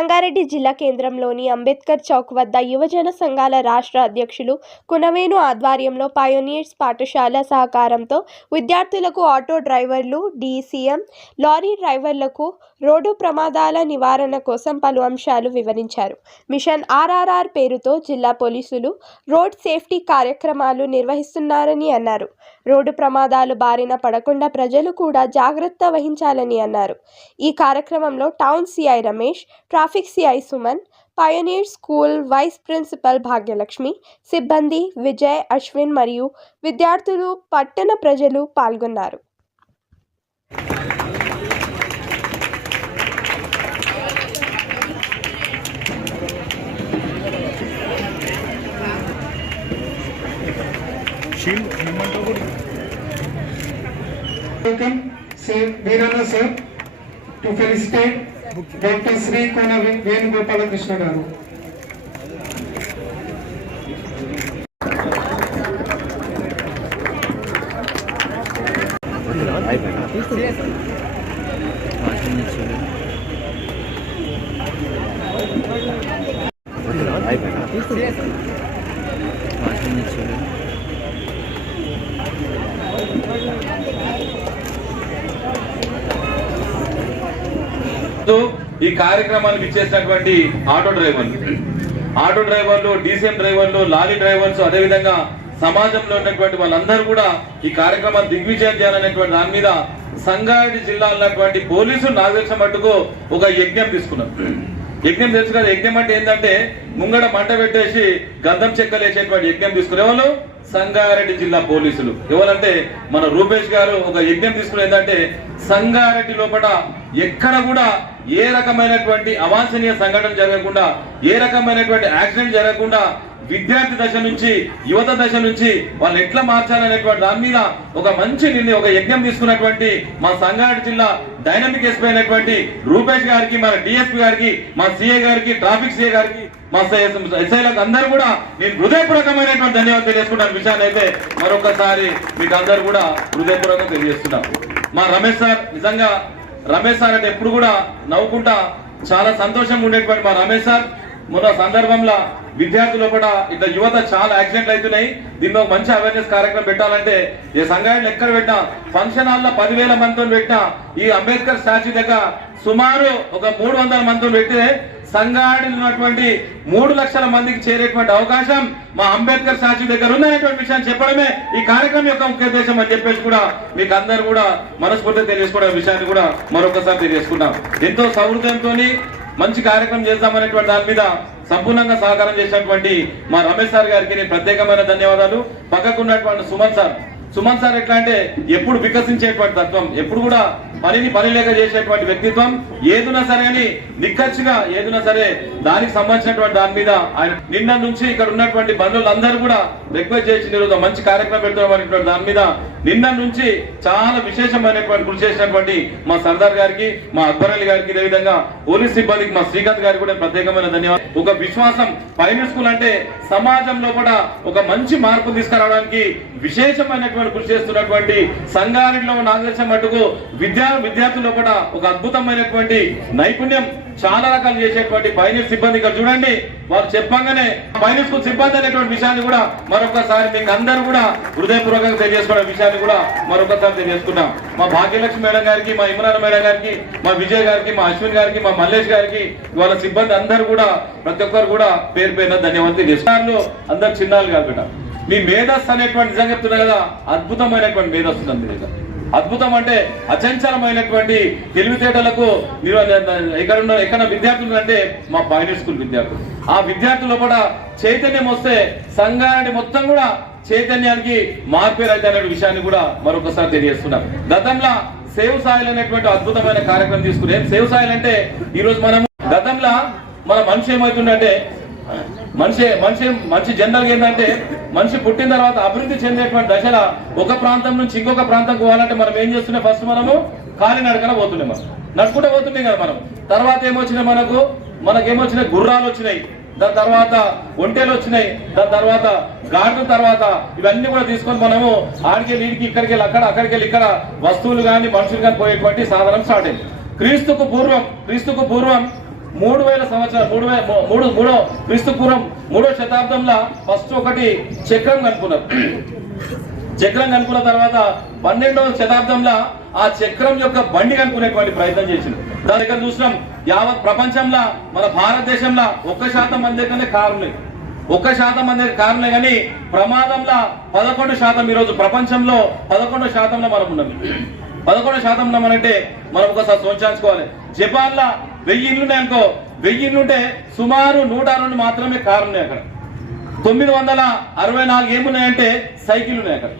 సంగారెడ్డి జిల్లా కేంద్రంలోని అంబేద్కర్ చౌక్ వద్ద యువజన సంఘాల రాష్ట్ర అధ్యక్షులు కునవేణు ఆధ్వర్యంలో పయోనియర్స్ పాఠశాల సహకారంతో విద్యార్థులకు ఆటో డ్రైవర్లు, డీసీఎం, లారీ డ్రైవర్లకు రోడ్డు ప్రమాదాల నివారణ కోసం పలు అంశాలు వివరించారు. మిషన్ ఆర్ఆర్ఆర్ పేరుతో జిల్లా పోలీసులు రోడ్ సేఫ్టీ కార్యక్రమాలు నిర్వహిస్తున్నారని అన్నారు. రోడ్డు ప్రమాదాలు బారిన పడకుండా ప్రజలు కూడా జాగ్రత్త వహించాలని అన్నారు. ఈ కార్యక్రమంలో town CI Ramesh, traffic CI Suman, Pioneer school vice principal Bhagyalakshmi, సిబ్బంది విజయ్, అశ్విన్ మరియు విద్యార్థులు, పట్టణ ప్రజలు పాల్గొన్నారు. Welcome, Sir Veerana sir, to felicitate Dr. Sri Kona Venugopala Krishna garu. ఈ కార్యక్రమానికి ఇచ్చేసినటువంటి ఆటో డ్రైవర్లు, డీసీఎం డ్రైవర్లు, లారీ డ్రైవర్స్, అదేవిధంగా సమాజంలో ఉన్నటువంటి వాళ్ళందరూ కూడా ఈ కార్యక్రమాన్ని దిగ్విజయం చేయాలనేటువంటి దాని మీద సంగారెడ్డి జిల్లాలో ఉన్నటువంటి పోలీసులు నాకు తెలిసిన మట్టుకు ఒక యజ్ఞం తీసుకున్నారు. యజ్ఞం తెలుసు కదా, యజ్ఞం అంటే ఏంటంటే ముంగడ మంట పెట్టేసి గంధం చెక్కలు వేసేటువంటి యజ్ఞం తీసుకునే వాళ్ళు సంగారెడ్డి జిల్లా పోలీసులు. ఎవరంటే మన రూపేష్ గారు ఒక యజ్ఞం తీసుకుని ఏంటంటే సంగారెడ్డి లోపల ఎక్కడ కూడా ఏ రకమైనటువంటి అవాంఛనీయ సంఘటన జరగకుండా, ఏ రకమైనటువంటి యాక్సిడెంట్ జరగకుండా విద్యార్థి దశ నుంచి యువత దశ నుంచి వాళ్ళు ఎట్లా మార్చాలనేటువంటి దాని మీద ఒక మంచి ఒక యజ్ఞం తీసుకున్నటువంటి మా సంగారెడ్డి జిల్లా డైనమిక్ ఎస్పీ అయినటువంటి రూపేష్ గారికి, మన డిఎస్పీ గారికి, మా సిఐ గారికి, ట్రాఫిక్ సిఐ గారికి, మా ఎస్ఐలకు అందరూ కూడా నేను హృదయపూర్వకమైనటువంటి ధన్యవాదాలు తెలియజేసుకున్నాను. విషయాన్ని అయితే మరొకసారి మీకు అందరూ కూడా హృదయపూర్వకంగా తెలియజేస్తున్నాం. మా రమేష్ సార్, నిజంగా రమేష్ సార్ అంటే ఎప్పుడు కూడా నవ్వుకుంటా చాలా సంతోషంగా ఉండేటువంటి మా రమేష్ సార్ మొన్న సందర్భంలో విద్యార్థులు కూడా ఇట్లా యువత చాలా యాక్సిడెంట్లు అవుతున్నాయి, దీనిలో మంచి అవేర్నెస్ కార్యక్రమం పెట్టాలంటే ఈ సంగారెడ్డిలో ఎక్కడ పెట్టినా ఫంక్షన్ హాల్లో 10,000 మందితో పెట్టినా ఈ అంబేద్కర్ స్టాచ్యూ దగ్గర సుమారు ఒక 300 మందితో పెడితే సంగారెడ్డిలో ఉన్నటువంటి 3 లక్షల మందికి చేరేటువంటి అవకాశం మా అంబేద్కర్ స్టాచ్యూ దగ్గర ఉందనేటువంటి విషయాన్ని చెప్పడమే ఈ కార్యక్రమం యొక్క ముఖ్య ఉద్దేశం అని చెప్పేసి కూడా మీకు అందరూ కూడా మనస్ఫూర్తిగా తెలియజేసుకోవడం విషయాన్ని కూడా మరొకసారి తెలియజేసుకున్నాం. ఎంతో సౌహృదయంతో మంచి కార్యక్రమం చేద్దామనేటువంటి దాని మీద సంపూర్ణంగా సహకారం చేసినటువంటి మా రమేష్ సార్ గారికి నేను ప్రత్యేకమైన ధన్యవాదాలు. పక్కకున్నటువంటి సుమన్ సార్ ఎట్లా అంటే ఎప్పుడు వికసించేటువంటి తత్వం, ఎప్పుడు కూడా పని లేక చేసేటువంటి వ్యక్తిత్వం, ఏదున్నా సరే అని నిక్కచ్చిగా ఏదున్నా సరే దానికి సంబంధించినటువంటి దాని మీద ఆయన నిన్న నుంచి ఇక్కడ ఉన్నటువంటి బంధువులందరూ కూడా రిక్వెస్ట్ చేసి ఈరోజు మంచి కార్యక్రమం పెడుతున్నాం దాని మీద నిన్న నుంచి చాలా విశేషమైనటువంటి కృషి చేసినటువంటి మా సర్దార్ గారికి, మా అక్బర్ అలీ గారికి, అదేవిధంగా పోలీస్ సిబ్బందికి, మా శ్రీకాంత్ గారికి కూడా ప్రత్యేకమైన ధన్యవాదాలు. ఒక విశ్వాసం, పైనర్ స్కూల్ అంటే సమాజంలో కూడా ఒక మంచి మార్పు తీసుకురావడానికి విశేషమైనటువంటి కృషి చేస్తున్నటువంటి సంగారెడ్డిలో నాకు తెలిసిన మట్టుకు విద్యార్థుల్లో కూడా ఒక అద్భుతమైనటువంటి నైపుణ్యం చాలా రకాలు చేసేటువంటి పైనర్ సిబ్బంది ఇక్కడ చూడండి, వారు చెప్పంగానే పైనర్ స్కూల్ సిబ్బంది అనేటువంటి విషయాన్ని కూడా మరొకసారి మీకు అందరూ కూడా హృదయపూర్వకంగా తెలియజేసుకోవడం విషయాన్ని కూడా మరొకసారి తెలియజేసుకున్నాం. మా భాగ్యలక్ష్మి మేడం గారికి, మా ఇమ్రాన్ మేడం గారికి, మా విజయ్ గారికి, మా అశ్విన్ గారికి, మా మల్లేష్ గారికి, వాళ్ళ సిబ్బంది అందరూ కూడా ప్రతి ఒక్కరు కూడా పేరు పేరున ధన్యవాదాలు తెలియజేస్తున్నారు. అందరు చిన్నాళ్ళు కాదు బిడ్డ, మీ మేధస్సు అనేటువంటి నిజంగా చెప్తున్నా కదా, అద్భుతమైనటువంటి మేధస్సు ఉంది మీ దగ్గర. అద్భుతం అంటే అచంచలమైనటువంటి తెలివితేటలకు ఎక్కడ విద్యార్థులు అంటే మా పైనర్ స్కూల్ విద్యార్థులు. ఆ విద్యార్థుల కూడా చైతన్యం వస్తే సంగారెడ్డి మొత్తం కూడా చైతన్యానికి మార్పేరు అయితే అనే విషయాన్ని కూడా మరొకసారి తెలియజేస్తున్నాం. గతంలో సేవ్ సాయిల్ అనేటువంటి అద్భుతమైన కార్యక్రమం తీసుకునే సేవ్ సాయిల్ అంటే ఈరోజు మనం గతంలో మన మనిషి ఏమవుతుందంటే మనిషి జనరల్ ఏంటంటే మనిషి పుట్టిన తర్వాత అభివృద్ధి చెందేటువంటి దశలో ఒక ప్రాంతం నుంచి ఇంకొక ప్రాంతం పోవాలంటే మనం ఏం చేస్తున్నాం, ఫస్ట్ మనము కాలినడకన పోతున్నాం, మనం నడుచుకుంటూ పోతున్నాం కదా. మనం తర్వాత ఏమొచ్చినాయి, మనకేమొచ్చినాయి, గుర్రాలు వచ్చినాయి, దాని తర్వాత ఒంటెలు వచ్చినాయి, దాని తర్వాత గాడుల తర్వాత ఇవన్నీ కూడా తీసుకొని మనము ఆడికెళ్ళి ఇడికి ఇక్కడికి వెళ్ళి అక్కడికి వెళ్ళి ఇక్కడ వస్తువులు కానీ మనుషులు కానీ పోయేటువంటి సాధనం స్టార్ట్ అయింది. క్రీస్తుకు పూర్వం 3000 సంవత్సరాలు మూడో క్రీస్తు పూర్వం 3వ శతాబ్దంలో ఫస్ట్ ఒకటి చక్రం కనుక్కున్నారు. చక్రం కనుక్కున్న తర్వాత 12వ శతాబ్దంలో ఆ చక్రం యొక్క బండి కనుక్కునేటువంటి ప్రయత్నం చేసింది. దాని దగ్గర చూసినాం యావత్ ప్రపంచంలో మన భారతదేశంలో 1% మంది దగ్గరనే కారున్నాయి. 1% మంది కారున్నాయి కానీ ప్రమాదంలో 11%. ఈరోజు ప్రపంచంలో 11%లో మనం ఉన్నాం. 11% అంటే మనం ఒకసారి సోచాల్చుకోవాలి. జపాన్ లో 1000 ఇళ్ళు ఉన్నాయనుకో, 1000 ఇళ్ళు ఉంటే సుమారు 102 మాత్రమే కారు ఉన్నాయి అక్కడ. 964 ఏమున్నాయంటే సైకిల్ ఉన్నాయి అక్కడ.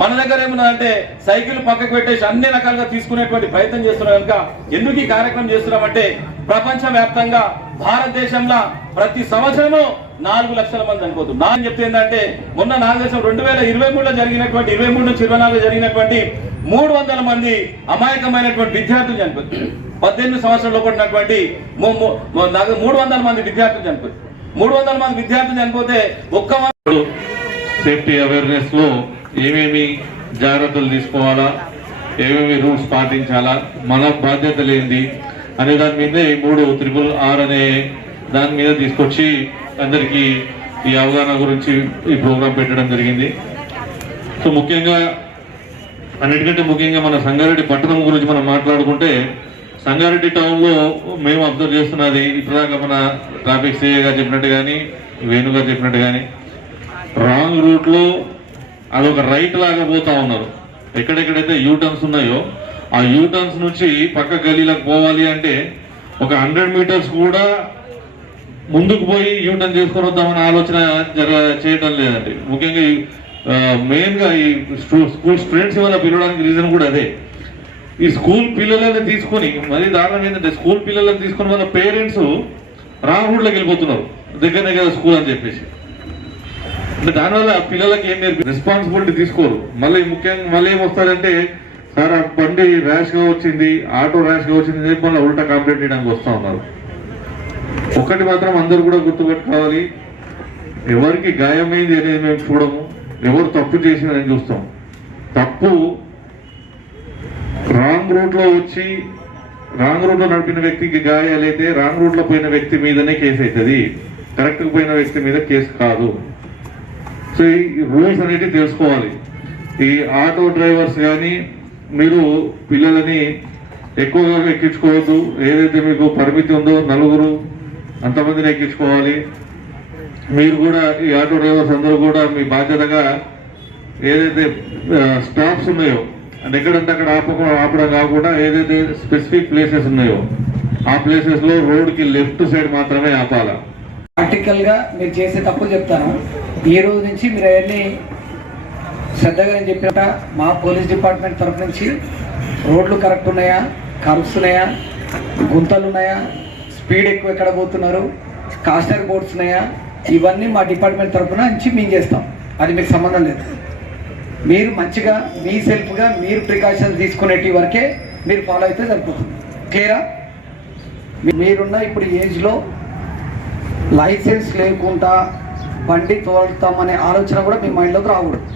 మన దగ్గర ఏమున్నదంటే సైకిల్ పక్కకు పెట్టేసి అన్ని రకాలుగా తీసుకునేటువంటి ప్రయత్నం చేస్తున్నాం. కనుక ఎందుకు ఈ కార్యక్రమం చేస్తున్నామంటే ప్రపంచ వ్యాప్తంగా భారతదేశంలో ప్రతి సంవత్సరము 4 లక్షల మంది చనిపోతుంది. నా చెప్తే ఏంటంటే మొన్న నాకు దేశం 2023లో జరిగినటువంటి 23 నుంచి 24 జరిగినటువంటి 300 మంది అమాయకమైనటువంటి విద్యార్థులు చనిపోతుంది. 18 సంవత్సరాల పడినటువంటి 300 మంది విద్యార్థులు చనిపోతుంది. 300 మంది విద్యార్థులు చనిపోతే ఒక్క సేఫ్టీ అవేర్నెస్ లో ఏమేమి జాగ్రత్తలు తీసుకోవాలా, ఏమేమి రూల్స్ పాటించాలా, మన బాధ్యతలు ఏంది అనే దాని మీద 3RRR అనే దాని మీద తీసుకొచ్చి అందరికీ ఈ అవగాహన గురించి ఈ ప్రోగ్రాం పెట్టడం జరిగింది. సో ముఖ్యంగా అన్నిటికంటే ముఖ్యంగా మన సంగారెడ్డి పట్టణం గురించి మనం మాట్లాడుకుంటే, సంగారెడ్డి టౌన్ లో మేము అబ్జర్వ్ చేస్తున్నది ఇప్పటిదాకా మన ట్రాఫిక్ సిఐ గారు చెప్పినట్టు కానీ వేణుగా చెప్పినట్టు కానీ రాంగ్ రూట్ లో అదొక రైట్ లాగా పోతా ఉన్నారు. ఎక్కడెక్కడైతే యూటర్న్స్ ఉన్నాయో ఆ యూటర్న్స్ నుంచి పక్క గలీలకు పోవాలి అంటే ఒక 100 మీటర్స్ కూడా ముందుకు పోయి యూటర్న్ చేసుకొని వద్దామని ఆలోచన చేయడం లేదండి. ముఖ్యంగా మెయిన్ గా ఈ స్కూల్ స్టూడెంట్స్ వల్ల పిలవడానికి రీజన్ కూడా అదే. ఈ స్కూల్ పిల్లలని తీసుకొని మరీ దారుణం ఏంటంటే స్కూల్ పిల్లలని తీసుకొని వాళ్ళ పేరెంట్స్ రాంగ్ రూట్లోకి వెళ్ళిపోతున్నారు, దగ్గరనే కదా స్కూల్ అని చెప్పేసి. అంటే దానివల్ల పిల్లలకి ఏం రెస్పాన్సిబిలిటీ తీసుకోరు. మళ్ళీ ముఖ్యంగా మళ్ళీ ఏమొస్తారంటే సార్ ఆ బండి ర్యాష్ గా వచ్చింది, ఆటో ర్యాష్ గా వచ్చింది చెప్పి మళ్ళీ ఉల్టా కంప్లైంట్ చేయడానికి వస్తూ ఉన్నారు. ఒకటి మాత్రం అందరూ కూడా గుర్తుపెట్టుకోవాలి, ఎవరికి గాయమైంది అనేది మేము చూడము, ఎవరు తప్పు చేసిందని చూస్తాం. తప్పు రాంగ్ రూట్ లో వచ్చి రాంగ్ రూట్ లో నడిపిన వ్యక్తికి గాయాలైతే రాంగ్ రూట్ లో పోయిన వ్యక్తి మీదనే కేసు అవుతుంది, కరెక్ట్ గా పోయిన వ్యక్తి మీద కేసు కాదు. సో ఈ రూల్స్ అనేవి తెలుసుకోవాలి. ఈ ఆటో డ్రైవర్స్ కానీ మీరు పిల్లలని ఎక్కువగా ఎక్కించుకోవద్దు. ఏదైతే మీకు పరిమితి ఉందో 4 అంతమందిని ఎక్కించుకోవాలి. మీరు కూడా ఈ ఆటో డ్రైవర్స్ అందరూ కూడా మీ బాధ్యతగా ఏదైతే స్టాప్స్ ఉన్నాయో అంటే ఎక్కడంటే అక్కడ ఆపడం కాకుండా ఏదైతే స్పెసిఫిక్ ప్లేసెస్ ఉన్నాయో ఆ ప్లేసెస్ లో రోడ్ కి లెఫ్ట్ సైడ్ మాత్రమే ఆపాల. ప్రాక్టికల్ గా మీరు చేసే తప్పులు చెప్తాను. ఈ రోజు నుంచి మీరు అవన్నీ శ్రద్ధగా నేను చెప్పినట్ట మా పోలీస్ డిపార్ట్మెంట్ తరఫు నుంచి రోడ్లు కరెక్ట్ ఉన్నాయా, కర్వ్స్ ఉన్నాయా, గుంతలు ఉన్నాయా, స్పీడ్ ఎక్కువ ఎక్కడ పోతున్నారు, కాస్టర్ బోర్డ్స్ ఉన్నాయా, ఇవన్నీ మా డిపార్ట్మెంట్ తరఫున నుంచి మేము చేస్తాం. అది మీకు సంబంధం లేదు. మీరు మంచిగా మీ సెల్ఫ్గా మీరు ప్రికాషన్స్ తీసుకునేటి వరకే మీరు ఫాలో అయితే సరిపోతుంది. క్లియరా? మీరున్న ఇప్పుడు ఏజ్లో లైసెన్స్ లేకుండా బండి తోలుతామనే ఆలోచన కూడా మీ మైండ్లోకి రాకూడదు.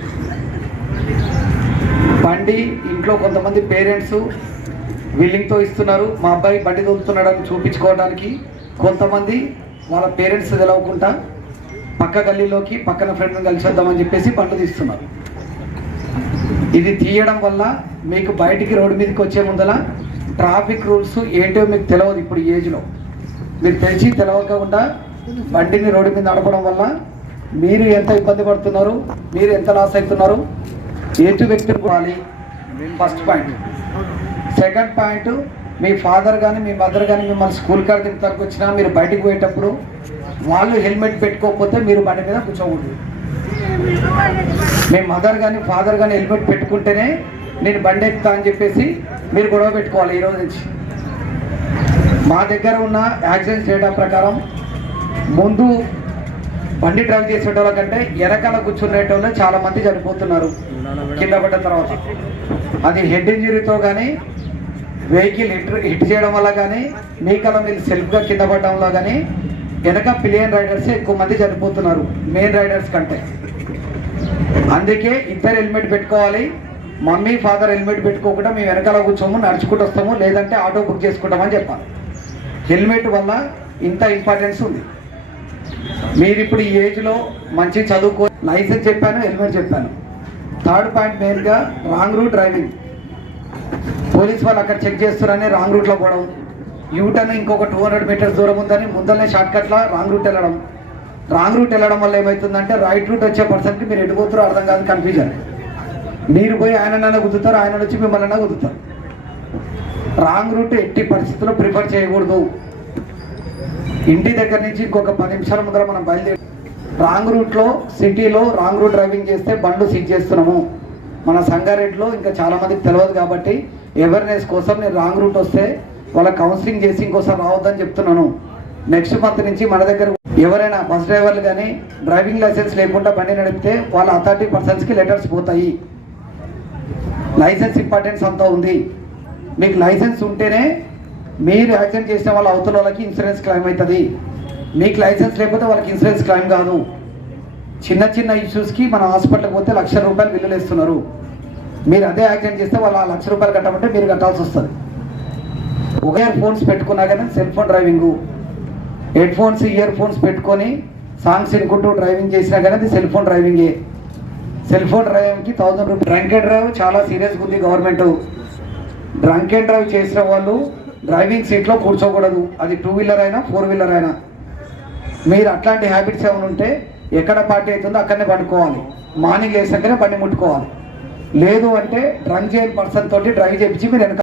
బండి ఇంట్లో కొంతమంది పేరెంట్స్ విల్లింగ్తో ఇస్తున్నారు, మా అబ్బాయి బండి తోలుతున్నాడని చూపించుకోవడానికి. కొంతమంది వాళ్ళ పేరెంట్స్ తెలవకుండా పక్క గల్లీలోకి పక్కన ఫ్రెండ్ని కలిసి వద్దామని చెప్పేసి బండి తీస్తున్నారు. ఇది తీయడం వల్ల మీకు బయటికి రోడ్డు మీదకి వచ్చే ముందల ట్రాఫిక్ రూల్స్ ఏంటో మీకు తెలియదు. ఇప్పుడు ఈ ఏజ్లో మీరు తెలియకుండా బండిని రోడ్డు మీద నడపడం వల్ల మీరు ఎంత ఇబ్బంది పడుతున్నారు, మీరు ఎంత లాస్ అవుతున్నారు, ఎటు వ్యక్తిని పోవాలి. First point. సెకండ్ పాయింట్, మీ ఫాదర్ కానీ మీ మదర్ కానీ మిమ్మల్ని స్కూల్ కాడ దింపడానికి వచ్చినా మీరు బయటకు పోయేటప్పుడు వాళ్ళు హెల్మెట్ పెట్టుకోకపోతే మీరు బండి మీద కూర్చోకూడదు. మీ మదర్ కానీ ఫాదర్ కానీ హెల్మెట్ పెట్టుకుంటేనే నేను బండి ఎక్కుతా అని చెప్పేసి మీరు గొడవ పెట్టుకోవాలి. ఈరోజు నుంచి మా దగ్గర ఉన్న యాక్సిడెంట్ డేటా ప్రకారం ముందు బండి డ్రైవ్ చేసేటోళ్ళ కంటే వెనకాల కూర్చునేటోళ్ళే చాలా మంది చనిపోతున్నారు కింద పడ్డ తర్వాత. అది హెడ్ ఇంజరీతో కానీ వెహికల్ హిట్ చేయడం వల్ల కానీ మీకల్లా మీరు సెల్ఫ్గా కింద పడడం వల్ల కానీ వెనక పిలియన్ రైడర్స్ ఎక్కువ మంది చనిపోతున్నారు మెయిన్ రైడర్స్ కంటే. అందుకే ఇద్దరు హెల్మెట్ పెట్టుకోవాలి. మమ్మీ ఫాదర్ హెల్మెట్ పెట్టుకోకుండా మేము వెనకాల కూర్చోము, నడుచుకుంటూ వస్తాము, లేదంటే ఆటో బుక్ చేసుకుంటామని చెప్పాలి. హెల్మెట్ వల్ల ఇంత ఇంపార్టెన్స్ ఉంది. మీరు ఇప్పుడు ఈ ఏజ్లో మంచి చదువుకో, లైసెన్స్ చెప్పాను, హెల్మెట్ చెప్పాను. థర్డ్ పాయింట్ మెయిన్గా రాంగ్ రూట్ డ్రైవింగ్. పోలీస్ వాళ్ళు అక్కడ చెక్ చేస్తున్నారని రాంగ్ రూట్లో పోవడం, యూటర్న్ ఇంకొక 200 మీటర్స్ దూరం ఉందని ముందరనే షార్ట్ కట్లో రాంగ్ రూట్ వెళ్ళడం. రాంగ్ రూట్ వెళ్ళడం వల్ల ఏమవుతుందంటే రైట్ రూట్ వచ్చే పర్సన్కి మీరు ఎటు పోతారో అర్థం కాదు, కన్ఫ్యూజన్. మీరు పోయి ఆయనన్నా గుద్దుతారు, ఆయన వచ్చి మిమ్మల్ని గుద్దుతారు. రాంగ్ రూట్ ఎట్టి పరిస్థితుల్లో ప్రిఫర్ చేయకూడదు. ఇంటి దగ్గర నుంచి ఇంకొక 10 నిమిషాల ముందర మనం బయలుదేరి రాంగ్ రూట్లో సిటీలో రాంగ్ రూట్ డ్రైవింగ్ చేస్తే బండ్లు సీజ్ చేస్తున్నాము. మన సంగారెడ్డిలో ఇంకా చాలామందికి తెలియదు కాబట్టి అవేర్నెస్ కోసం నేను రాంగ్ రూట్ వస్తే వాళ్ళ కౌన్సిలింగ్ చేసి ఇంకోసారి రావద్దని చెప్తున్నాను. నెక్స్ట్ మంత్ నుంచి మన దగ్గర ఎవరైనా బస్ డ్రైవర్లు కానీ డ్రైవింగ్ లైసెన్స్ లేకుండా బండి నడిపితే వాళ్ళ అథారిటీ పర్సన్స్కి లెటర్స్ పోతాయి. లైసెన్స్ ఇంపార్టెన్స్ అంతా ఉంది. మీకు లైసెన్స్ ఉంటేనే మీరు యాక్సిడెంట్ చేసిన వాళ్ళ అవతల వాళ్ళకి ఇన్సూరెన్స్ క్లెయిమ్ అవుతుంది. మీకు లైసెన్స్ లేకపోతే వాళ్ళకి ఇన్సూరెన్స్ క్లెయిమ్ కాదు. చిన్న చిన్న ఇష్యూస్కి మన హాస్పిటల్కి పోతే ₹1,00,000 బిల్లులు ఇస్తున్నారు. మీరు అదే యాక్సిడెంట్ చేస్తే వాళ్ళు ₹1,00,000 కట్టమంటే మీరు కట్టాల్సి వస్తుంది. ఒకే ఫోన్స్ పెట్టుకున్నా కానీ cell phone driving, head phones ear phones పెట్టుకొని సాంగ్స్ వినుకుంటూ డ్రైవింగ్ చేసినా కానీ అది సెల్ ఫోన్ డ్రైవింగే. సెల్ ఫోన్ డ్రైవింగ్కి ₹1,000. డ్రంక్ అండ్ డ్రైవ్ చాలా సీరియస్గా ఉంది గవర్నమెంట్. డ్రంక్ అండ్ డ్రైవ్ చేసిన వాళ్ళు డ్రైవింగ్ సీట్లో కూర్చోకూడదు. అది 2 వీలర్ అయినా 4 వీలర్ అయినా. మీరు అట్లాంటి హ్యాబిట్స్ ఏమైనా ఉంటే ఎక్కడ పార్టీ అవుతుందో అక్కడనే పండుకోవాలి. మార్నింగ్ వేసాకనే బండి ముట్టుకోవాలి. లేదు అంటే డ్రంక్ చేయని పర్సన్ తోటి డ్రైవ్ చేయించి మీరు వెనక